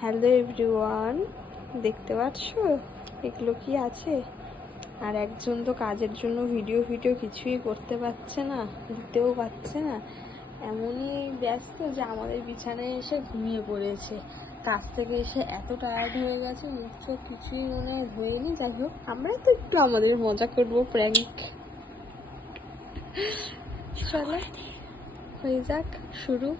Hello everyone, দেখতে পাচ্ছ এগুলো কি আছে? আর একজন তো কাজের জন্য ভিডিও কিছুই করতে পারছে না, দিতেও পারছে না, এমনই ব্যস্ত যে আমাদের বিছানায় এসে ঘুমিয়ে পড়েছে। কাজ থেকে এসে এত টায়ার্ড হয়ে গেছে, মুখ চোখ কিছুই মনে হয় ধোয়নি। যাই হোক, আমরা তো একটু আমাদের মজা করবো, প্র্যাঙ্ক। চলো হয়ে যাক শুরু।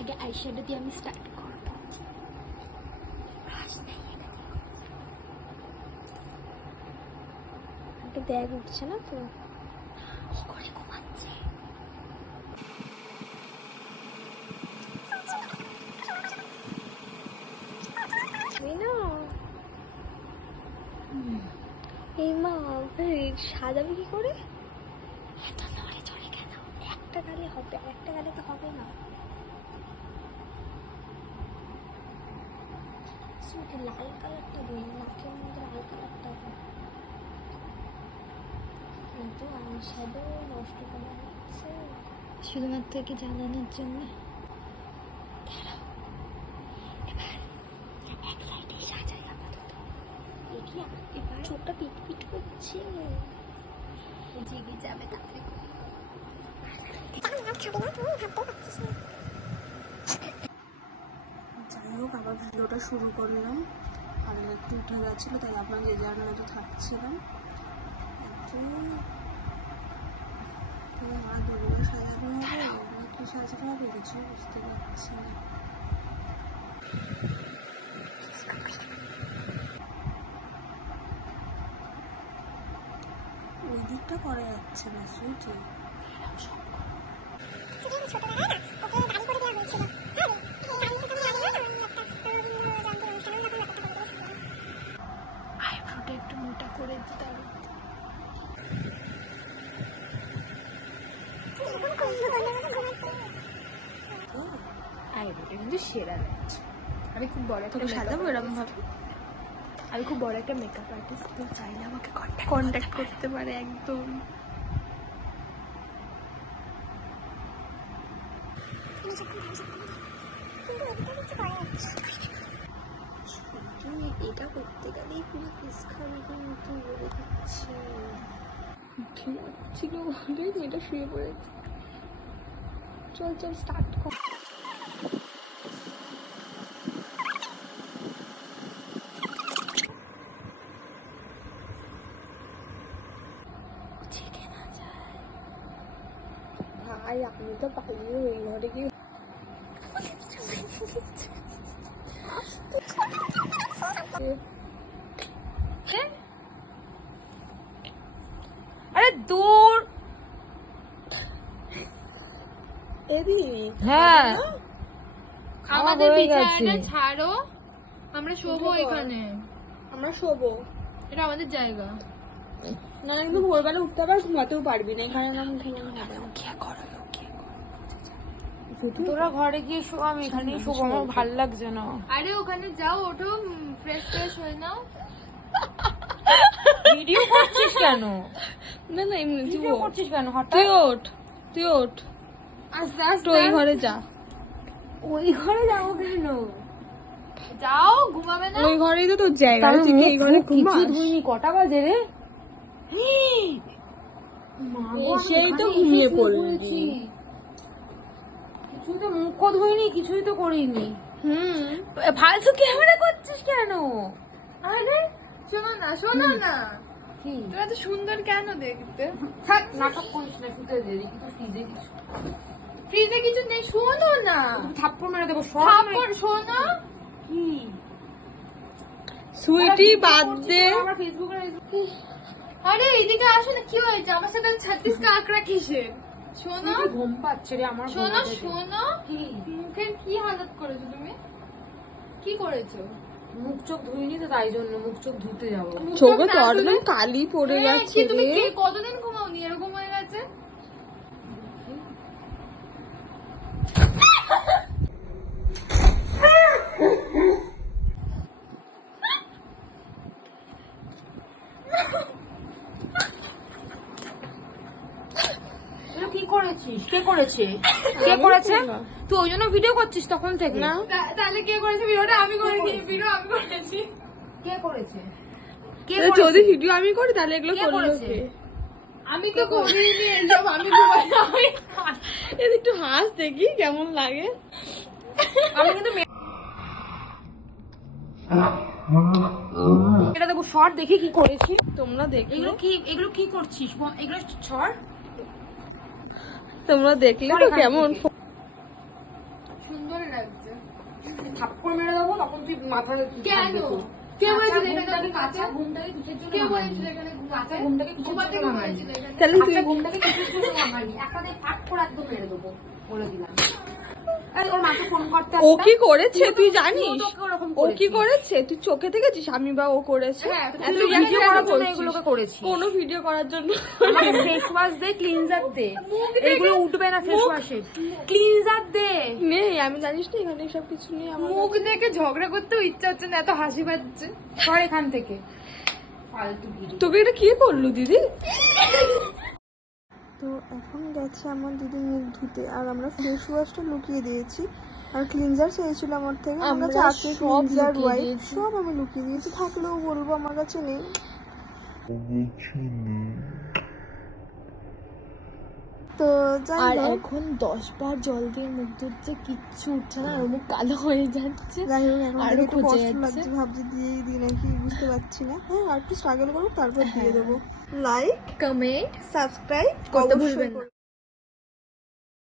আগে আইশ্যাডো দিয়ে আমি স্টার্ট করবো। আগে দেখ উঠছে না তো, কি করে ঘুমাচ্ছে? এই মা সাজাবে কি করে? এত নড়ে চড়ে কেন? একটা গালে হবে, একটা গালে তো হবে না। লাল কালারটা দিই, নাকের মধ্যে লাল কালারটা কিন্তু আইশ্যাডো নষ্ট করা হচ্ছে শুধুমাত্র একে জানানোর জন্য। এক সাইডে সাজাই আপাতত। দেখি এবার চোখটা পিট করছে, জেগে যাবে তাতে। যাই হোক, আবার ভিডিওটা শুরু করলাম। আর একটু উঠে গেছিল, তাই আপনাকে এই জায়গায় হয়তো থাকছিলাম। আমার দড়িও সাজানো হবে, কি সাজানো হবে কিছু বুঝতে পারছি না। ওই দিকটা করা যাচ্ছে না, সুইটি। আইব্রোটা একটু মোটা করে দিতে হবে। আইব্রোটা কিন্তু সেরা লাগছে। আমি খুব বড় একটা সাজাবো এরকম ভাবে। আমি খুব বড় একটা মেকআপ আর্টিস্ট, তো চাইলে আমাকে কন্ট্যাক্ট করতে পারে একদম। এটা করতে গেলেই পুরো পিসখানি কিন্তু বলে দিচ্ছে। ছিল বলে মেয়েটা শুয়ে পড়েছে। চল চল স্টার্ট কর। ভাই আমি তো পালিয়ে ওই ঘরে গিয়ে আরে দূর। হ্যাঁ, আমাদের বিছানাটা ছাড়ো, আমরা শোবো এখানে। আমরা শোবো, এটা আমাদের জায়গা। না কিন্তু ভোরবেলা উঠতে পারবি, ঘুমাতেও পারবি না এখানে। তোরা ঘরে গিয়ে শো, আমি এখানে শোবো, আমার ভালো লাগছে না। আরে ওখানে যাও, ওঠো, ফ্রেশ হয়ে নাও। ভিডিও করছিস কেন? না না এমনি ভিডিও করছিস কেন? তুই ওঠ আস্তে আস্তে ওই ঘরে যা। ওই ঘরে যাবো কেন? যাও, ঘুমাবে না? ওই ঘরেই তো তোর জায়গা, তুই এই ঘরে ঘুমাস। কটা বাজে রে? সেই তো ঘুমিয়ে পড়েছি। কিছুই তো মুখ ধুইনি, কিছুই তো করিনি। ফালতু ক্যামেরা করছিস কেন? আরে শোনো না কি তোরা তো সুন্দর কেন দেখতে? নাটক করিস না, শুতে দে। ফ্রিজে কিছু নেই, শোনো না। থাপ্পড় মেরে দেবো। থাপ্পড় শোনো কি সুইটি বাদ দে। আমার ফেসবুকে আরে এদিকে আসো না, কি হয়েছে? আমার সাথে 36 কাকড়া কিসের? শোনো, ঘুম পাচ্ছে রে আমার। শোনো মুখের কি হালত করেছো তুমি? কি করেছো? মুখ চোখ ধুইনি তো, তাই জন্য মুখ চোখ ধুতে যাবো। চোখে তো একদম কালি পড়ে গেছে তুমি কতদিন ঘুমাওনি এরকম হয়ে গেছে? কি করেছিস? কে করেছে? তুই ওই জন্য ভিডিও করছিস তখন থেকে? না তাহলে কে করেছে ভিডিওটা? আমি করিনি, ভিডিও আমি করেছি। কে করেছে? যদি ভিডিও আমি করি তাহলে এগুলো কে করলো করেছে? কে? আমি তো করিনি এইসব, আমি ঘুমাই। এর একটু হাস দেখি কেমন লাগে। আমি কিন্তু এটা দেখো শর্ট দেখি কি করেছি। তোমরা দেখলে এগুলো কি করছিস? এগুলো ছড় তোমরা দেখলে তো কেমন সুন্দর লাগছে। থাপ্পড় মেরে দেবো তখন তুই মাথায় কেন? কে বলেছিল এখানে কাঁচা ঘুমটাকে কিসের জন্য কে ভাঙালি? বলেছিল এখানে কাঁচা ঘুমটাকে কিসের ঘুমাতে জন্য ভাঙালি? বলেছিল এখানে? তাহলে তুই কাঁচা ঘুমটাকে কিসের জন্য ভাঙালি? একটা দিয়ে ফাট করে একদম মেরে দেবো বলে দিলাম। এই ওর মাকে ফোন করতে ও একটা। কি করেছে তুই তুইও জানিস? তোকে ওরকম ও কি করেছিস। করেছে তুই চোখে দেখেছিস? আমি বা ও করেছে? হ্যাঁ, এত তুই ইয়ার্কি ভিডিও কেন করার জন্য করছিস? এগুলোকে করেছিস। কোনো ভিডিও করার জন্য আমাকে ফেস ওয়াশ দে, ক্লিনজার দে। এগুলো উঠবে না ফেস ওয়াশে। ক্লিনজার দে। নেই, আমি জানিস না এখানে সব কিছু নেই আমার মুখ দেখে ঝগড়া করতেও ইচ্ছা হচ্ছে না, এত হাসি পাচ্ছে। সর এখান থেকে। ফালতু ভিডিও। তোকে এটা কে করলো দিদি? তো এখন গেছে আমার দিদি মুখ ধুতে, আর আমরা ফেস ওয়াশটা লুকিয়ে দিয়েছি, আর ক্লিনজার চেয়েছিল আমার থেকে। আমার কাছে আছে ক্লিনজার ওয়াইপ, সব আমি লুকিয়ে দিয়েছি। থাকলেও বলবো আমার কাছে নেই। তো যাই আর হোক, এখন 10 বার জল দিয়ে মুখ ধুচ্ছে, কিচ্ছু উঠছে না, আর মুখ কালো হয়ে যাচ্ছে। যাই হোক এখন আরো দেখে একটু খোঁজে কষ্ট যাচ্ছে। লাগছে, ভাবছি দিয়েই দিই নাকি বুঝতে পারছি না। হ্যাঁ আর একটু স্ট্রাগল করুক তারপর দিয়ে দেবো। লাইক কমেন্ট সাবস্ক্রাইব করতে ভুলবেন না।